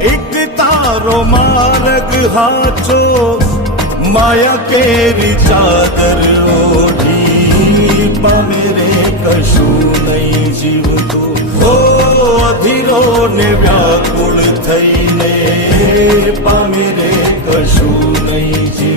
એક તારો માર્ગ હાચો, માયા કેરી ચાદર ઓઢી પામે રે, કશું નહીં જીવતું. હો અધીરો ને વ્યાકુળ થઈને પામે રે, કશું નહીં જીવ